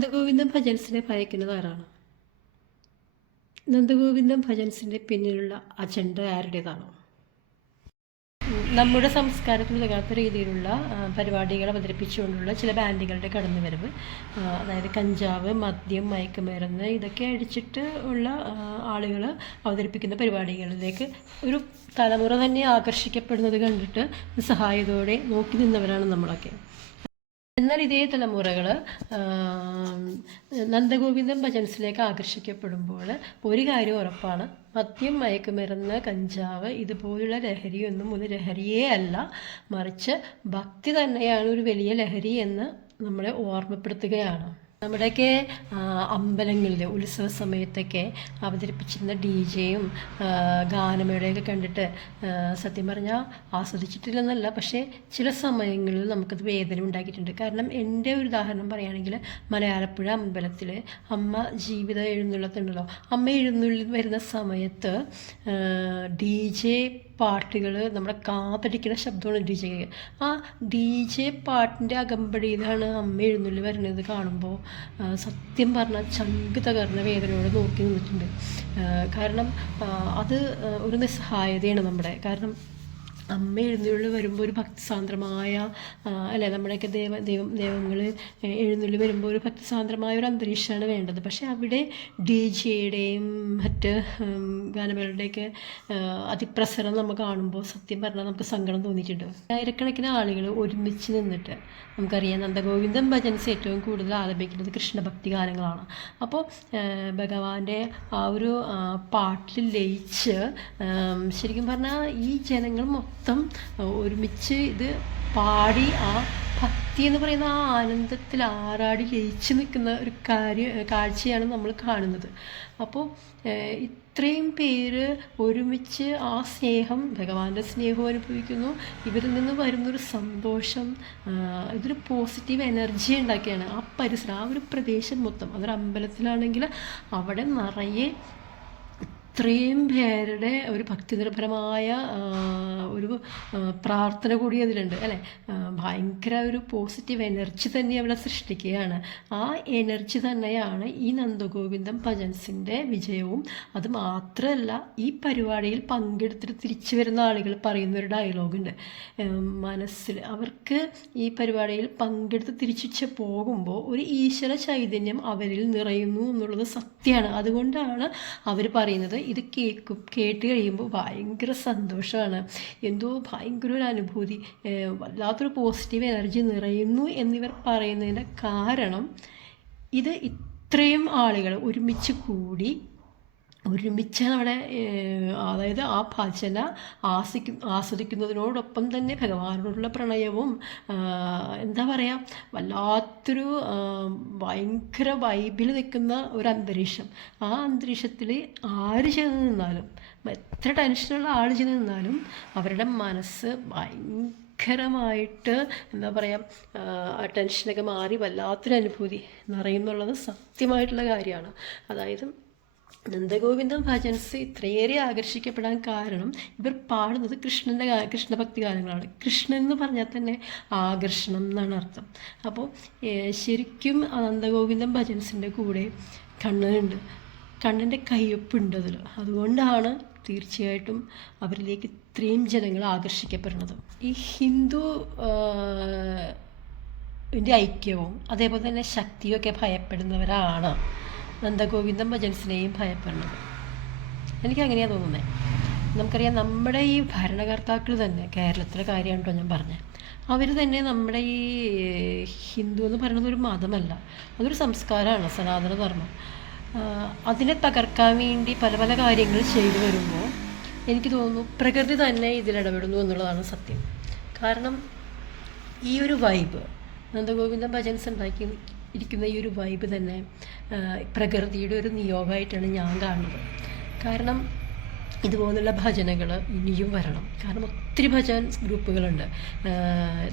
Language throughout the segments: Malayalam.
നന്ദഗോവിന്ദം ഭജൻസിനെ ഭയക്കുന്നത് ആരാണ്? നന്ദഗോവിന്ദം ഭജൻസിൻ്റെ പിന്നിലുള്ള അജണ്ട ആരുടേതാണോ? നമ്മുടെ സംസ്കാരത്തിൽ ഉതകാത്ത രീതിയിലുള്ള പരിപാടികൾ അവതരിപ്പിച്ചുകൊണ്ടുള്ള ചില ബാൻഡുകളുടെ കടന്നുവരവ്, അതായത് കഞ്ചാവ്, മദ്യം, മയക്കുമരുന്ന് ഇതൊക്കെ അടിച്ചിട്ട് ഉള്ള ആളുകൾ അവതരിപ്പിക്കുന്ന പരിപാടികളിലേക്ക് ഒരു തലമുറ തന്നെ ആകർഷിക്കപ്പെടുന്നത് കണ്ടിട്ട് സഹായത്തോടെ നോക്കി നിന്നവരാണ് നമ്മളൊക്കെ. എന്നാൽ ഇതേ തലമുറകൾ നന്ദഗോവിന്ദം ഭജൻസിലേക്ക് ആകർഷിക്കപ്പെടുമ്പോൾ ഒരു കാര്യം ഉറപ്പാണ്: മദ്യം, മയക്കുമരുന്ന്, കഞ്ചാവ് ഇതുപോലുള്ള ലഹരിയൊന്നും ഒരു ലഹരിയേ അല്ല, മറിച്ച് ഭക്തി തന്നെയാണ് ഒരു വലിയ ലഹരി എന്ന് നമ്മളെ ഓർമ്മപ്പെടുത്തുകയാണ്. നമ്മുടെയൊക്കെ അമ്പലങ്ങളിൽ ഉത്സവ സമയത്തൊക്കെ അവതരിപ്പിച്ചിരുന്ന DJയും ഗാനമേളയൊക്കെ കണ്ടിട്ട് സത്യം പറഞ്ഞാൽ ആസ്വദിച്ചിട്ടില്ലെന്നല്ല, പക്ഷേ ചില സമയങ്ങളിൽ നമുക്കത് വേദന ഉണ്ടാക്കിയിട്ടുണ്ട്. കാരണം എൻ്റെ ഒരു ഉദാഹരണം പറയുകയാണെങ്കിൽ, മലയാളപ്പുഴ അമ്പലത്തിൽ അമ്മ ജീവിത എഴുന്നള്ളത്തുണ്ടല്ലോ, അമ്മ എഴുന്നള്ളി വരുന്ന സമയത്ത് DJ പാട്ടുകൾ നമ്മുടെ കാതടിക്കുന്ന ശബ്ദമാണ് DJ. ആ DJ പാട്ടിൻ്റെ അകമ്പടിയിലാണ് അമ്മ എഴുന്നള്ളി വരുന്നത് കാണുമ്പോൾ സത്യം പറഞ്ഞാൽ ചങ്ക് തകർന്ന വേദനയോടെ നോക്കി നിന്നിട്ടുണ്ട്. കാരണം അത് ഒരു നിസ്സഹായതയാണ് നമ്മുടെ. കാരണം അമ്മ എഴുന്നള്ളി വരുമ്പോൾ ഒരു ഭക്തിസാന്ദ്രമായ അല്ലേ, നമ്മുടെയൊക്കെ ദൈവങ്ങൾ എഴുന്നള്ളി വരുമ്പോൾ ഒരു ഭക്തിസാന്ദ്രമായ ഒരു അന്തരീക്ഷമാണ് വേണ്ടത്. പക്ഷേ അവിടെ DJയുടെയും മറ്റ് ഗാനമേളയുടെയൊക്കെ അതിപ്രസരം നമ്മൾ കാണുമ്പോൾ സത്യം പറഞ്ഞാൽ നമുക്ക് സങ്കടം തോന്നിയിട്ടുണ്ട്. ആയിരക്കണക്കിന് ആളുകൾ ഒരുമിച്ച് നിന്നിട്ട്, നമുക്കറിയാം നന്ദഗോവിന്ദം ഭജൻസ് ഏറ്റവും കൂടുതൽ ആലപിക്കുന്നത് കൃഷ്ണഭക്തി ഗാനങ്ങളാണ്. അപ്പോൾ ഭഗവാന്റെ ആ ഒരു പാട്ടിൽ ലയിച്ച് ശരിക്കും പറഞ്ഞാൽ ഈ ജനങ്ങൾ മൊത്തം ഒരുമിച്ച് ഇത് പാടി ആ ഭക്തി എന്ന് പറയുന്ന ആ ആനന്ദത്തിൽ ആറാടി ലയിച്ച് നിൽക്കുന്ന ഒരു കാഴ്ചയാണ് നമ്മൾ കാണുന്നത്. അപ്പോൾ ഇത്രയും പേര് ഒരുമിച്ച് ആ സ്നേഹം, ഭഗവാന്റെ സ്നേഹവും അനുഭവിക്കുന്നു. ഇവരിൽ നിന്ന് വരുന്നൊരു സന്തോഷം, ഇതൊരു പോസിറ്റീവ് എനർജി ഉണ്ടാക്കിയാണ് ആ പരിസരം, ആ ഒരു പ്രദേശം മൊത്തം. അതൊരു അമ്പലത്തിലാണെങ്കിൽ അവിടെ നിറയെ ഇത്രയും പേരുടെ ഒരു ഭക്തിനിർഭരമായ ഒരു പ്രാർത്ഥന കൂടി അതിലുണ്ട് അല്ലേ. ഭയങ്കര ഒരു പോസിറ്റീവ് എനർജി തന്നെ അവിടെ സൃഷ്ടിക്കുകയാണ്. ആ എനർജി തന്നെയാണ് ഈ നന്ദഗോവിന്ദം ഭജൻസിൻ്റെ വിജയവും. അത് മാത്രമല്ല, ഈ പരിപാടിയിൽ പങ്കെടുത്തിട്ട് തിരിച്ചു വരുന്ന ആളുകൾ പറയുന്നൊരു ഡയലോഗുണ്ട് മനസ്സിൽ. അവർക്ക് ഈ പരിപാടിയിൽ പങ്കെടുത്ത് തിരിച്ചു പോകുമ്പോൾ ഒരു ഈശ്വര ചൈതന്യം അവരിൽ നിറയുന്നു എന്നുള്ളത് സത്യമാണ്. അതുകൊണ്ടാണ് അവർ പറയുന്നത് ഇത് കേട്ട് കഴിയുമ്പോൾ ഭയങ്കര സന്തോഷമാണ്, എന്തോ ഭയങ്കര ഒരു അനുഭൂതി, വല്ലാത്തൊരു പോസിറ്റീവ് എനർജി നിറയുന്നു എന്നിവർ പറയുന്നതിൻ്റെ കാരണം ഇത് ഇത്രയും ആളുകൾ ഒരുമിച്ചാണ് അവിടെ, അതായത് ആ ഭജന ആസ്വദിക്കുന്നതിനോടൊപ്പം തന്നെ ഭഗവാനോടുള്ള പ്രണയവും, എന്താ പറയുക, വല്ലാത്തൊരു ഭയങ്കര വൈബിൽ നിൽക്കുന്ന ഒരു അന്തരീക്ഷം. ആ അന്തരീക്ഷത്തിൽ ആര് ചെന്ന് നിന്നാലും, എത്ര ടെൻഷനുള്ള ആൾ ചെന്ന് നിന്നാലും അവരുടെ മനസ്സ് ഭയങ്കരമായിട്ട് എന്താ പറയുക, ആ ടെൻഷനൊക്കെ മാറി വല്ലാത്തൊരു അനുഭൂതി നിറയുന്നുള്ളത് സത്യമായിട്ടുള്ള കാര്യമാണ്. അതായത് നന്ദഗോവിന്ദം ഭജൻസ് ഇത്രയേറെ ആകർഷിക്കപ്പെടാൻ കാരണം ഇവർ പാടുന്നത് കൃഷ്ണഭക്തി ഗാനങ്ങളാണ്. കൃഷ്ണൻ എന്ന് പറഞ്ഞാൽ തന്നെ ആകർഷണം എന്നാണ് അർത്ഥം. അപ്പോൾ ശരിക്കും നന്ദഗോവിന്ദം ഭജൻസിൻ്റെ കൂടെ കണ്ണനുണ്ട്, കണ്ണൻ്റെ കയ്യൊപ്പുണ്ട് അതിൽ. അതുകൊണ്ടാണ് തീർച്ചയായിട്ടും അവരിലേക്ക് ഇത്രയും ജനങ്ങൾ ആകർഷിക്കപ്പെടുന്നത്. ഈ ഹിന്ദു ഐക്യവും അതേപോലെ തന്നെ ശക്തിയൊക്കെ ഭയപ്പെടുന്നവരാണ് നന്ദഗോവിന്ദം ഭജൻസിനെയും ഭയപ്പെടുന്നത്. എനിക്കങ്ങനെയാണ് തോന്നുന്നത്. നമുക്കറിയാം, നമ്മുടെ ഈ ഭരണകർത്താക്കൾ തന്നെ, കേരളത്തിലെ കാര്യമാണ് കേട്ടോ ഞാൻ പറഞ്ഞത്, അവർ തന്നെ നമ്മുടെ ഈ ഹിന്ദു എന്ന് പറയുന്നത് ഒരു മതമല്ല, അതൊരു സംസ്കാരമാണ്, സനാതന ധർമ്മം. അതിനെ തകർക്കാൻ വേണ്ടി പല പല കാര്യങ്ങൾ ചെയ്തു വരുമ്പോൾ എനിക്ക് തോന്നുന്നു പ്രകൃതി തന്നെ ഇതിലിടപെടുന്നു എന്നുള്ളതാണ് സത്യം. കാരണം ഈ ഒരു വൈബ്, നന്ദഗോവിന്ദം ഭജൻസ് ഇരിക്കുന്ന ഈ ഒരു വൈബ് തന്നെ പ്രകൃതിയുടെ ഒരു നിയോഗമായിട്ടാണ് ഞാൻ കാണുന്നത്. കാരണം ഇതുപോലുള്ള ഭജനകൾ ഇനിയും വരണം. കാരണം ഒത്തിരി ഭജൻ ഗ്രൂപ്പുകളുണ്ട്.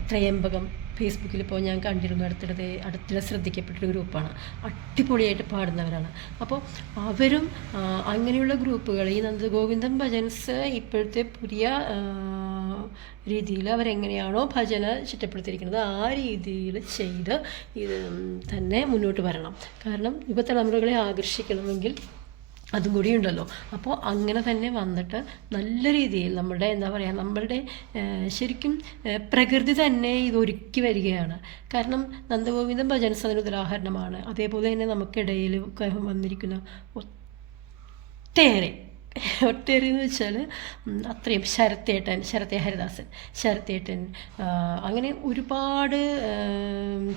ത്രയംബകം ഫേസ്ബുക്കിൽ ഇപ്പോൾ ഞാൻ കണ്ടിരുന്നു, അടുത്തിടെ ശ്രദ്ധിക്കപ്പെട്ടൊരു ഗ്രൂപ്പാണ്, അടിപൊളിയായിട്ട് പാടുന്നവരാണ്. അപ്പോൾ അവരും അങ്ങനെയുള്ള ഗ്രൂപ്പുകൾ, ഈ നന്ദഗോവിന്ദം ഭജൻസ് ഇപ്പോഴത്തെ പുതിയ രീതിയിൽ അവരെങ്ങനെയാണോ ഭജന ചിട്ടപ്പെടുത്തിയിരിക്കുന്നത് ആ രീതിയിൽ ചെയ്ത് ഇത് തന്നെ മുന്നോട്ട് വരണം. കാരണം യുവതലമുറകളെ ആകർഷിക്കണമെങ്കിൽ അതും കൂടി ഉണ്ടല്ലോ. അപ്പോൾ അങ്ങനെ തന്നെ വന്നിട്ട് നല്ല രീതിയിൽ നമ്മളുടെ എന്താ പറയുക, നമ്മളുടെ ശരിക്കും പ്രകൃതി തന്നെ ഇതൊരുക്കി വരികയാണ്. കാരണം നന്ദഗോവിന്ദം ഭജൻസ് അതിന് ഉദാഹരണമാണ്. അതേപോലെ തന്നെ നമുക്കിടയിൽ വന്നിരിക്കുന്ന ഒട്ടേറെ എന്ന് വെച്ചാൽ അത്രയും ശരത്തേ ഹരിദാസൻ, അങ്ങനെ ഒരുപാട്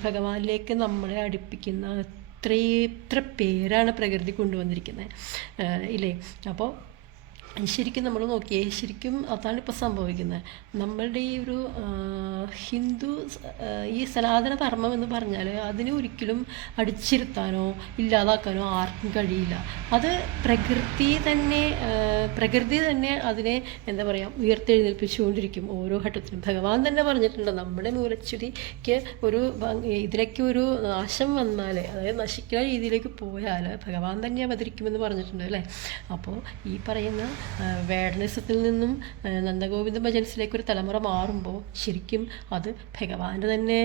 ഭഗവാനിലേക്ക് നമ്മളെ അടുപ്പിക്കുന്ന എത്ര പേരാണ് പ്രകൃതി കൊണ്ടുവന്നിരിക്കുന്നത് ഇല്ലേ. അപ്പോൾ ശരിക്കും നമ്മൾ നോക്കിയേ, ശരിക്കും അതാണ് ഇപ്പോൾ സംഭവിക്കുന്നത്. നമ്മളുടെ ഈ ഒരു ഹിന്ദു ഈ സനാതന ധർമ്മം എന്ന് പറഞ്ഞാൽ അതിനെ ഒരിക്കലും അടിച്ചിരുത്താനോ ഇല്ലാതാക്കാനോ ആർക്കും കഴിയില്ല. അത് പ്രകൃതി തന്നെ അതിനെ എന്താ പറയുക ഉയർത്തെഴുന്നേൽപ്പിച്ചുകൊണ്ടിരിക്കും ഓരോ ഘട്ടത്തിലും. ഭഗവാൻ തന്നെ പറഞ്ഞിട്ടുണ്ട്, നമ്മുടെ മൂലച്ചുരിക്ക് ഇതിലേക്ക് ഒരു നാശം വന്നാൽ, അതായത് നശിക്കുന്ന രീതിയിലേക്ക് പോയാൽ ഭഗവാൻ തന്നെ അവതരിക്കുമെന്ന് പറഞ്ഞിട്ടുണ്ട് അല്ലേ. അപ്പോൾ ഈ പറയുന്ന വേടനിസത്തിൽ നിന്നും നന്ദഗോവിന്ദ ഭജൻസിലേക്ക് ഒരു തലമുറ മാറുമ്പോൾ ശരിക്കും അത് ഭഗവാന്റെ തന്നെ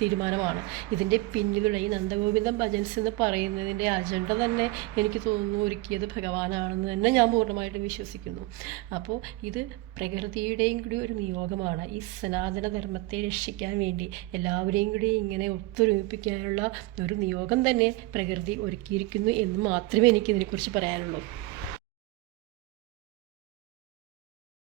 തീരുമാനമാണ്. ഇതിൻ്റെ പിന്നിലുള്ള ഈ നന്ദഗോവിന്ദം ഭജൻസ് എന്ന് പറയുന്നതിൻ്റെ അജണ്ട തന്നെ എനിക്ക് തോന്നുന്നു ഒരുക്കിയത് ഭഗവാനാണെന്ന് തന്നെ ഞാൻ പൂർണ്ണമായിട്ടും വിശ്വസിക്കുന്നു. അപ്പോൾ ഇത് പ്രകൃതിയുടെയും കൂടി ഒരു നിയോഗമാണ്. ഈ സനാതന ധർമ്മത്തെ രക്ഷിക്കാൻ വേണ്ടി എല്ലാവരെയും കൂടി ഇങ്ങനെ ഒത്തൊരുമിപ്പിക്കാനുള്ള ഒരു നിയോഗം തന്നെ പ്രകൃതി ഒരുക്കിയിരിക്കുന്നു എന്ന് മാത്രമേ എനിക്ക് ഇതിനെക്കുറിച്ച് പറയാനുള്ളൂ.